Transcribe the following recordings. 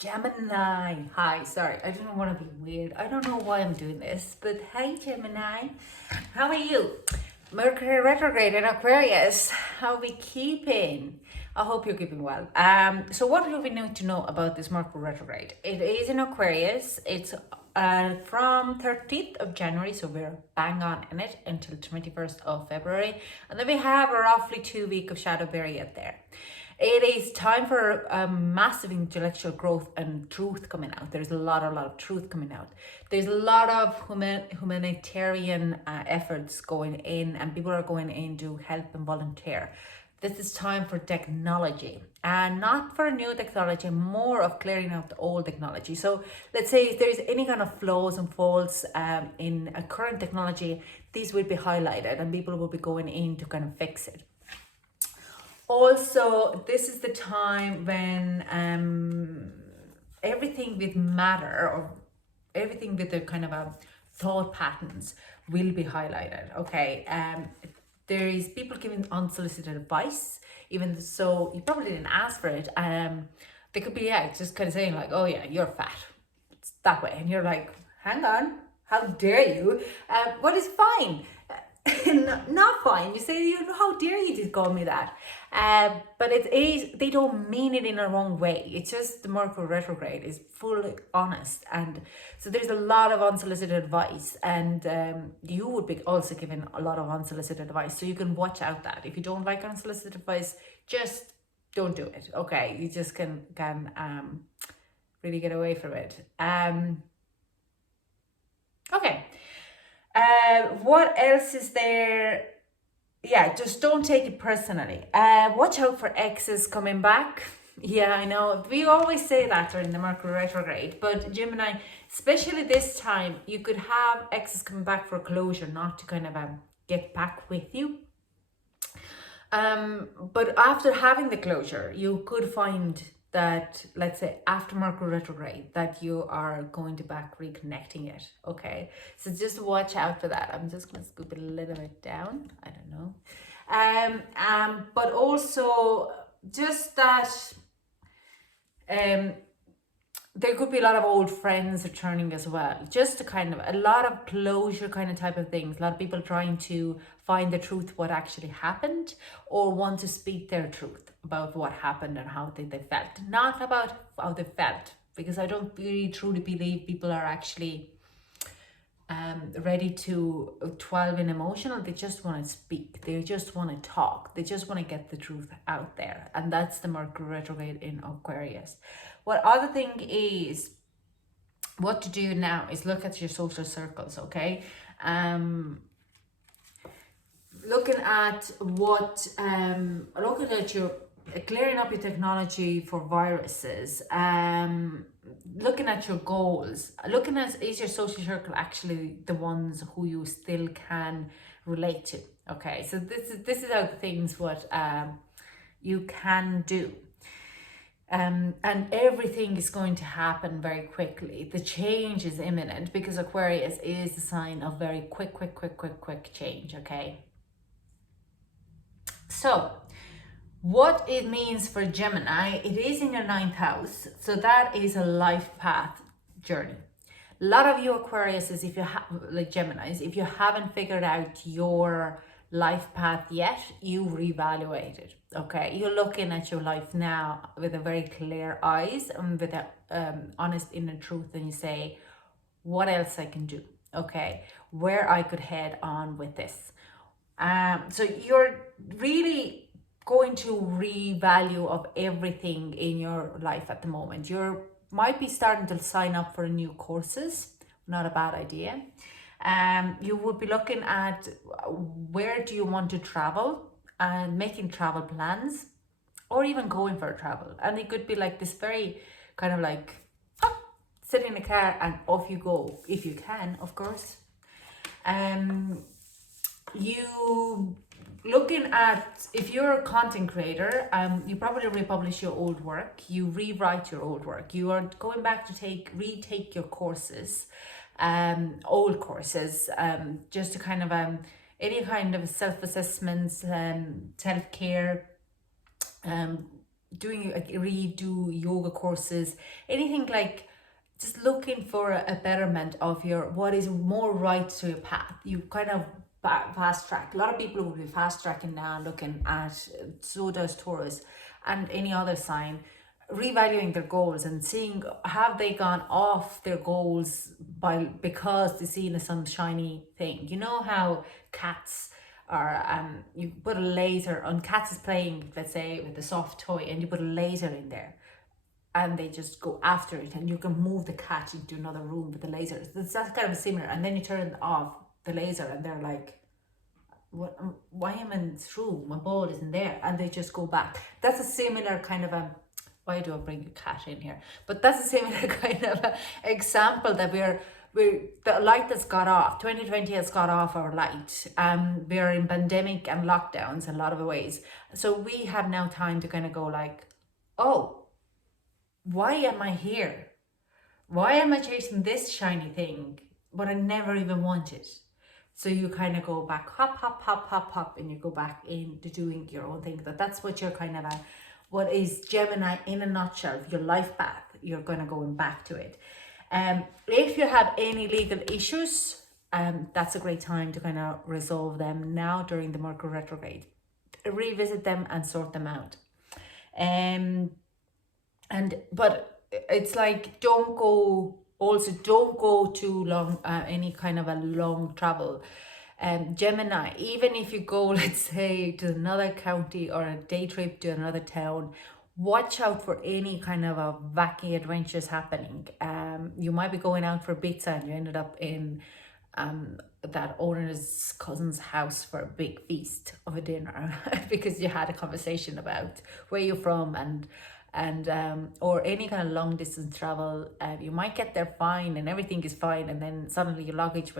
Gemini. Hi, sorry, I don't want to be weird. I don't know why I'm doing this, but hey, Gemini, how are you? Mercury retrograde in Aquarius. How are we keeping? I hope you're keeping well. So what do we need to know about this Mercury retrograde? It is in Aquarius. It's from 13th of January, so we're bang on in it until 21st of February, and then we have a roughly 2 week of shadow period there. It is time for massive intellectual growth and truth coming out. There's a lot of truth coming out. There's a lot of humanitarian efforts going in, and people are going in to help and volunteer. This is time for technology, and not for new technology, more of clearing out the old technology. So let's say if there's any kind of flaws and faults in a current technology, these will be highlighted and people will be going in to kind of fix it. Also, this is the time when everything with matter, or everything with the kind of thought patterns, will be highlighted. Okay, there is people giving unsolicited advice, even so you probably didn't ask for it. They could be just kind of saying like, "Oh yeah, you're fat," it's that way, and you're like, "Hang on, how dare you?" What is fine? Not fine. You say, how dare you just call me that? But it is, they don't mean it in a wrong way. It's just the Mercury retrograde is fully honest. And so there's a lot of unsolicited advice, and you would be also given a lot of unsolicited advice. So you can watch out that. If you don't like unsolicited advice, just don't do it. Okay. You just can really get away from it. Okay. What else is there? Yeah, just don't take it personally. Watch out for exes coming back. Yeah, I know. We always say that during the Mercury retrograde, but Gemini, especially this time, you could have exes coming back for closure, not to kind of get back with you. But after having the closure, you could find that, let's say after Mercury retrograde, that you are going to back reconnecting it. Okay, so just watch out for that. I'm just going to scoop it a little bit down. I don't know. But also just that there could be a lot of old friends returning as well. Just to kind of, a lot of closure kind of type of things. A lot of people trying to find the truth, what actually happened, or want to speak their truth about what happened and how they felt. Not about how they felt, because I don't really truly believe people are actually ready to 12 and emotional. They just want to speak. They just want to talk. They just want to get the truth out there. And that's the Mercury retrograde in Aquarius. What other thing is, what to do now is look at your social circles, okay? Looking at what, looking at your, clearing up your technology for viruses, looking at your goals, looking at, is your social circle actually the ones who you still can relate to? Okay, so this is how things what you can do. And everything is going to happen very quickly. The change is imminent, because Aquarius is the sign of very quick change, okay? So what it means for Gemini, it is in your 9th house. So that is a life path journey. A lot of you Aquariuses, if you have, like Geminis, if you haven't figured out your life path yet, you reevaluate it. Okay, you're looking at your life now with a very clear eyes and with a honest inner truth, and you say, what else I can do? Okay, where I could head on with this. So you're really going to revalue of everything in your life at the moment. You might be starting to sign up for new courses. Not a bad idea. You would be looking at where do you want to travel and making travel plans, or even going for a travel. And it could be like this very kind of like sit in the car and off you go, if you can, of course. You looking at, if you're a content creator, you probably republish your old work, you rewrite your old work, you are going back to retake your courses, old courses, just to kind of any kind of self-assessments, self-care, doing like redo yoga courses, anything like just looking for a betterment of your what is more right to your path. You kind of fast track. A lot of people will be fast tracking now, looking at, so does Taurus and any other sign, revaluing their goals and seeing have they gone off their goals because they see some shiny thing. You know how cats are, you put a laser on, cats is playing, let's say, with a soft toy, and you put a laser in there and they just go after it, and you can move the cat into another room with the laser. That's kind of similar. And then you turn off the laser and they're like, what, why am I in this room? My ball isn't there. And they just go back. That's a similar kind of a, why do I bring a cat in here? But that's a similar kind of a example that we're the light that's got off. 2020 has got off our light. We are in pandemic and lockdowns in a lot of ways. So we have now time to kind of go like, oh, why am I here? Why am I chasing this shiny thing, but I never even wanted? So you kind of go back, hop, hop, hop, hop, hop, and you go back into doing your own thing. That's what you're kind of at. What is Gemini in a nutshell, your life path, you're going to go back to it. If you have any legal issues, that's a great time to kind of resolve them now during the Mercury retrograde. Revisit them and sort them out. But it's like, don't go too long, any kind of a long travel. Gemini, even if you go, let's say, to another county or a day trip to another town, watch out for any kind of a wacky adventures happening. You might be going out for pizza and you ended up in that owner's cousin's house for a big feast of a dinner because you had a conversation about where you're from and or any kind of long distance travel. You might get there fine and everything is fine, and then suddenly your luggage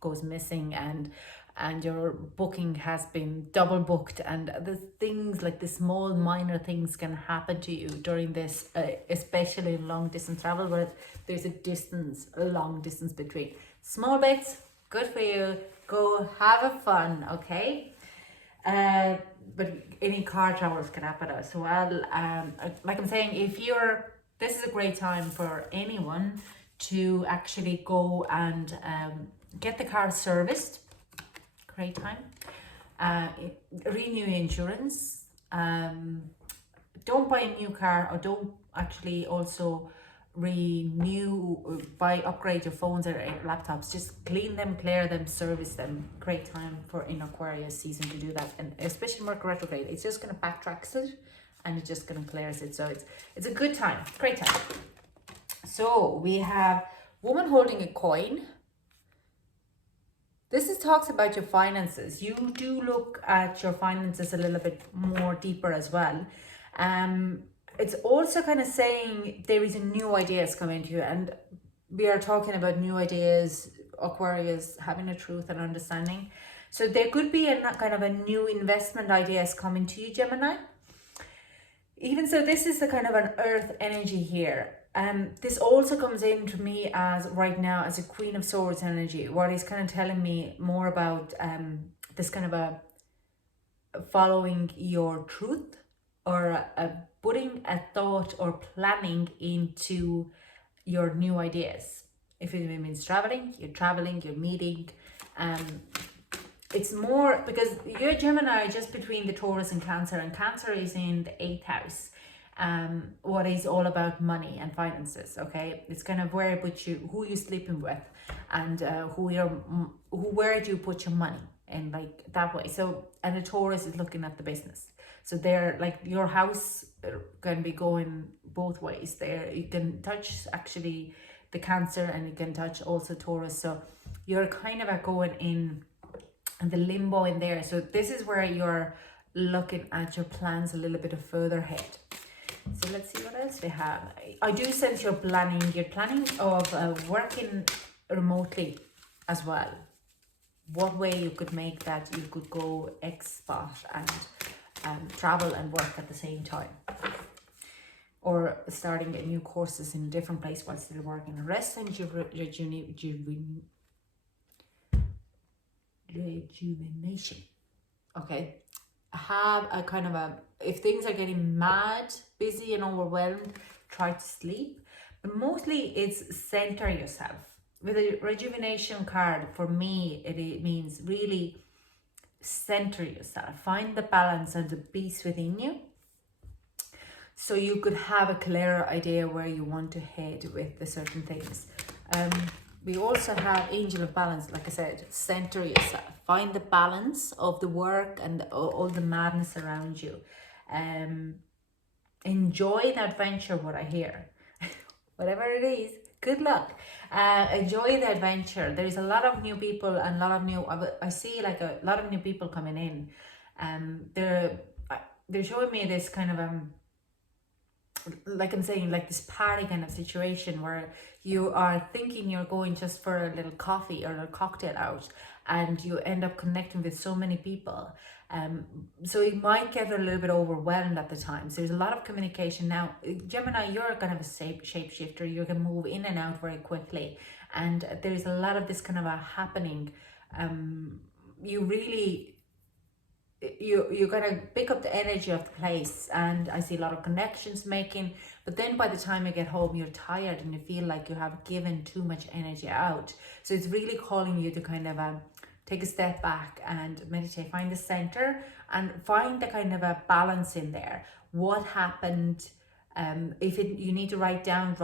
goes missing and your booking has been double booked, and the things like the small minor things can happen to you during this, especially in long distance travel where there's a long distance between. Small bits, good for you, go have a fun, okay? But any car travels can happen as well. Like I'm saying, this is a great time for anyone to actually go and get the car serviced. Great time. Renew insurance. Don't buy a new car, or don't actually also upgrade your phones or laptops. Just clean them, clear them, service them. Great time for in Aquarius season to do that, and especially Mercury retrograde, it's just going to backtrack it and it's just going to clear it. So it's a good time, great time. So we have woman holding a coin. This talks about your finances. You do look at your finances a little bit more deeper as well. It's also kind of saying there is a new ideas coming to you, and we are talking about new ideas, Aquarius having a truth and understanding. So there could be a kind of a new investment ideas coming to you, Gemini. Even so, this is the kind of an earth energy here. This also comes in to me as right now as a Queen of Swords energy. What is kind of telling me more about this kind of a following your truth, or putting a thought or planning into your new ideas. If it means traveling, you're meeting. It's more because you're Gemini just between the Taurus and Cancer is in the 8th house. What is all about money and finances, okay? It's kind of where it puts you, who you're sleeping with, and where do you put your money, and like that way. So, and the Taurus is looking at the business. So they're like, your house can be going both ways there. You can touch actually the Cancer, and you can touch also Taurus. So you're kind of going in the limbo in there. So this is where you're looking at your plans a little bit further ahead. So let's see what else we have. I do sense you're planning of working remotely as well. What way you could make that you could go expat and travel and work at the same time, or starting new courses in a different place while still working. Rest and rejuvenation. Okay, have a kind of a, if things are getting mad, busy and overwhelmed, try to sleep. But mostly it's center yourself. With a rejuvenation card, for me, it means really center yourself. Find the balance and the peace within you, so you could have a clearer idea where you want to head with the certain things. We also have Angel of Balance, like I said, center yourself. Find the balance of the work and all the madness around you. Enjoy the adventure, what I hear. Whatever it is, good luck. Enjoy the adventure. There's a lot of new people and a lot of new, I see like a lot of new people coming in. They're showing me this kind of like I'm saying, like this party kind of situation where you are thinking you're going just for a little coffee or a cocktail out, and you end up connecting with so many people. So you might get a little bit overwhelmed at the time. So there's a lot of communication. Now, Gemini, you're kind of a shapeshifter. You can move in and out very quickly. And there's a lot of this kind of a happening. You're gonna pick up the energy of the place, and I see a lot of connections making, but then by the time you get home you're tired and you feel like you have given too much energy out. So it's really calling you to kind of take a step back and meditate, find the center and find the kind of a balance in there. What happened, if you need to write down,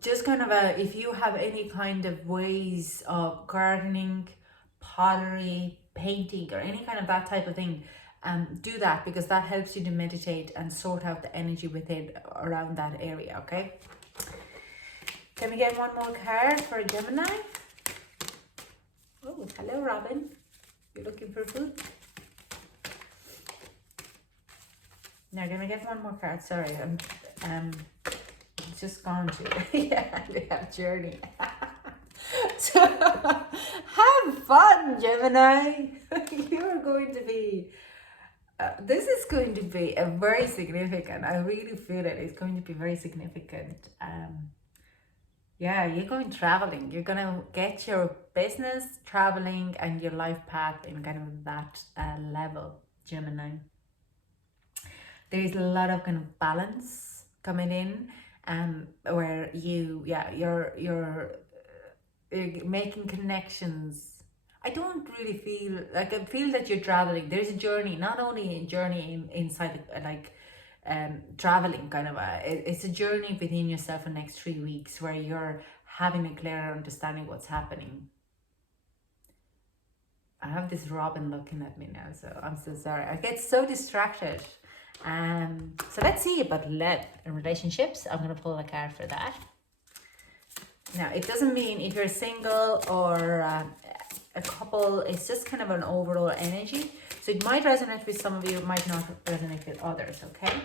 just kind of if you have any kind of ways of gardening, pottery, painting, or any kind of that type of thing, do that, because that helps you to meditate and sort out the energy within around that area. Okay, can we get one more card for Gemini? Oh, hello Robin, you're looking for food. Now can we get one more card? Sorry, I'm just gone to yeah, we have Journey. So have fun, Gemini. You're going to be this is going to be a very significant, I really feel it, it's going to be very significant. Yeah, you're going traveling, you're gonna get your business traveling and your life path in kind of that level, Gemini. There's a lot of kind of balance coming in, where you're making connections. I don't really feel like, I feel that you're traveling. There's a journey, not only a journey inside like traveling kind of it's a journey within yourself for the next 3 weeks where you're having a clearer understanding what's happening. I have this Robin looking at me now, so I'm so sorry. I get so distracted. So let's see about love and relationships. I'm gonna pull a card for that. Now, it doesn't mean if you're single or a couple, it's just kind of an overall energy. So it might resonate with some of you, it might not resonate with others, okay?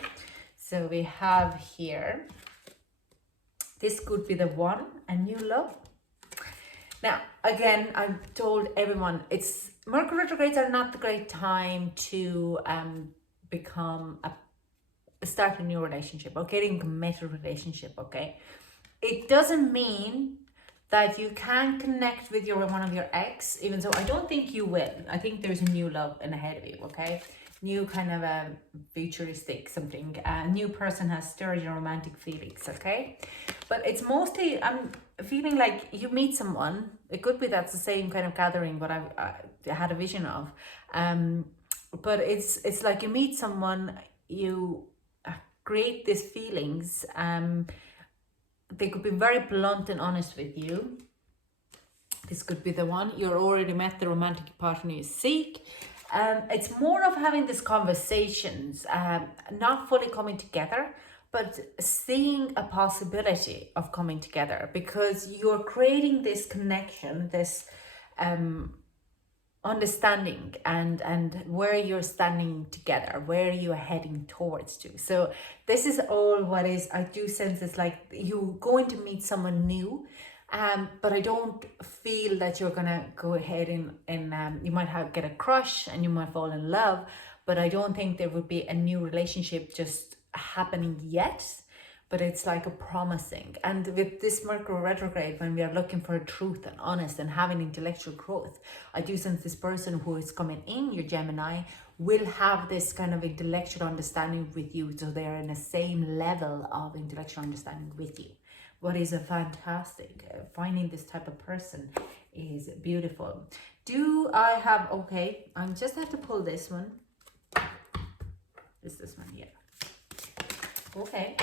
So we have here, this could be the one, a new love. Now, again, I've told everyone, it's Mercury retrogrades are not the great time to start a new relationship or getting committed relationship, okay? It doesn't mean that you can't connect with one of your ex, even though I don't think you will. I think there's a new love in ahead of you, okay? New kind of a futuristic something. A new person has stirred your romantic feelings, okay? But it's mostly, I'm feeling like you meet someone. It could be that's the same kind of gathering what I had a vision of. But it's like you meet someone, you create these feelings. They could be very blunt and honest with you. This could be the one. You're already met the romantic partner you seek. It's more of having these conversations, not fully coming together, but seeing a possibility of coming together, because you're creating this connection, this understanding, and where you're standing together, where you're heading towards to. So this is all what is, I do sense it's like you're going to meet someone new, but I don't feel that you're gonna go ahead and you might get a crush and you might fall in love, but I don't think there would be a new relationship just happening yet. but it's like a promising. And with this Mercury retrograde, when we are looking for truth and honest and having intellectual growth, I do sense this person who is coming in, your Gemini, will have this kind of intellectual understanding with you, so they are in the same level of intellectual understanding with you. What is a fantastic, finding this type of person is beautiful. Do I have, okay, I just have to pull this one. Is this one? Yeah. Okay.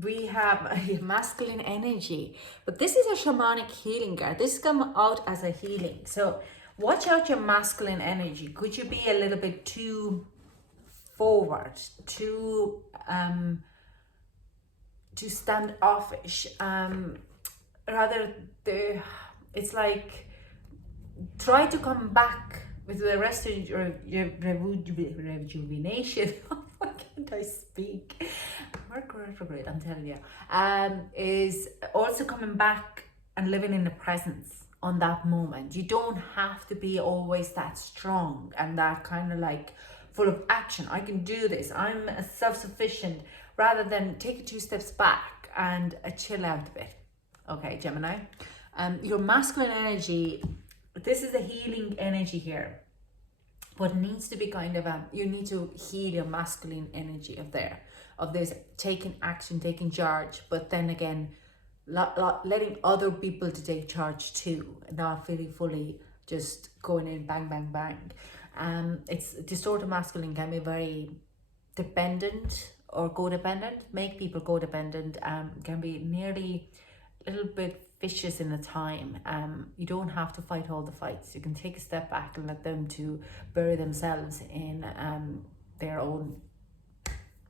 We have a masculine energy, but this is a shamanic healing card. This comes out as a healing. So watch out your masculine energy. Could you be a little bit too forward, too standoffish? Rather, it's like, try to come back with the rest of your rejuvenation. Why can't I speak? Mercury retrograde, I'm telling you, is also coming back and living in the presence on that moment. You don't have to be always that strong and that kind of like full of action. I can do this. I'm self-sufficient. Rather than take 2 steps back and chill out a bit. Okay, Gemini. Your masculine energy, this is a healing energy here. But it needs to be kind of you need to heal your masculine energy of this taking action, taking charge, but then again, letting other people to take charge too, not feeling fully just going in bang, bang, bang. It's distorted masculine can be very dependent or codependent, make people codependent, can be nearly a little bit vicious in the time. You don't have to fight all the fights. You can take a step back and let them to bury themselves in their own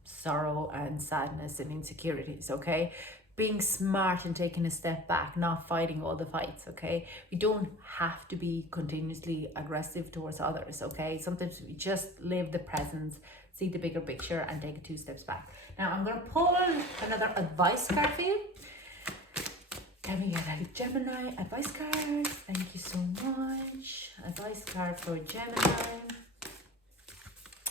sorrow and sadness and insecurities, okay? Being smart and taking a step back, not fighting all the fights, okay? We don't have to be continuously aggressive towards others, okay? Sometimes we just live the present, see the bigger picture and take 2 steps back. Now I'm going to pull another advice card for you. Let me get a Gemini advice card. Thank you so much. Advice card for Gemini.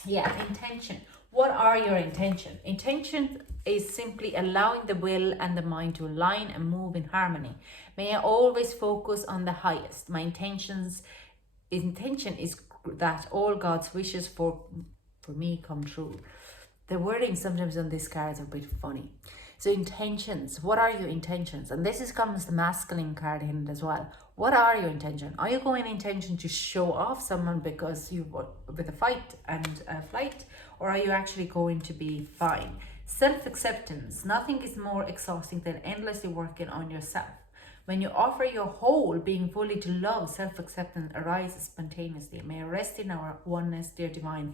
Yeah, intention. What are your intentions? Intention is simply allowing the will and the mind to align and move in harmony. May I always focus on the highest. My intention is that all God's wishes for me come true. The wording sometimes on these cards are a bit funny. So intentions, what are your intentions? And this comes the masculine card in it as well. What are your intentions? Are you going intention to show off someone because you with a fight and a flight, or are you actually going to be fine? Self-acceptance, nothing is more exhausting than endlessly working on yourself. When you offer your whole being fully to love, self-acceptance arises spontaneously. May I rest in our oneness, dear divine.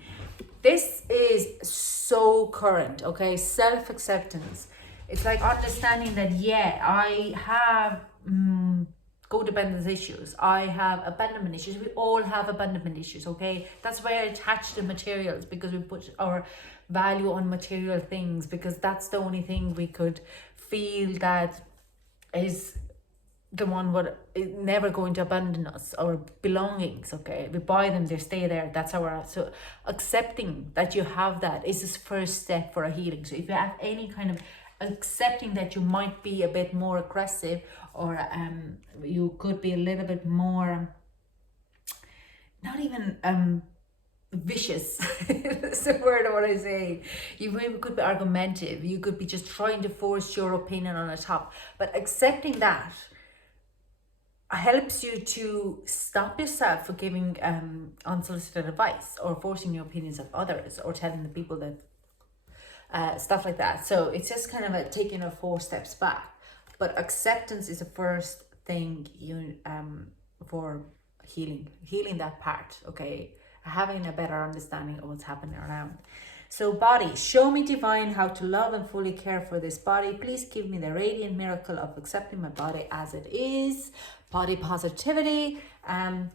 This is so current, okay? Self-acceptance. It's like understanding that, yeah, I have codependence issues. I have abandonment issues. We all have abandonment issues, okay? That's why I attach to materials, because we put our value on material things, because that's the only thing we could feel that is the one what is never going to abandon us, our belongings, okay? We buy them, they stay there. That's our, so accepting that you have that is this first step for a healing. So if you have any kind of accepting that you might be a bit more aggressive, or you could be a little bit more, not even vicious, that's the word I want to say. You could be argumentative, you could be just trying to force your opinion on the top, but accepting that helps you to stop yourself for giving unsolicited advice or forcing your opinions of others or telling the people that stuff like that. So it's just kind of taking 4 steps back, but acceptance is the first thing you for healing that part, okay? Having a better understanding of what's happening around. So body, show me divine how to love and fully care for this body. Please give me the radiant miracle of accepting my body as it is. Body positivity,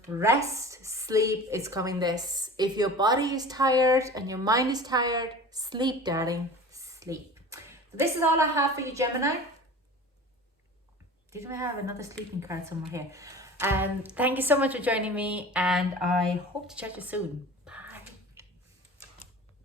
rest, sleep is coming this. If your body is tired and your mind is tired, sleep, darling, sleep. So this is all I have for you, Gemini. Didn't we have another sleeping card somewhere here? Thank you so much for joining me, and I hope to chat to you soon.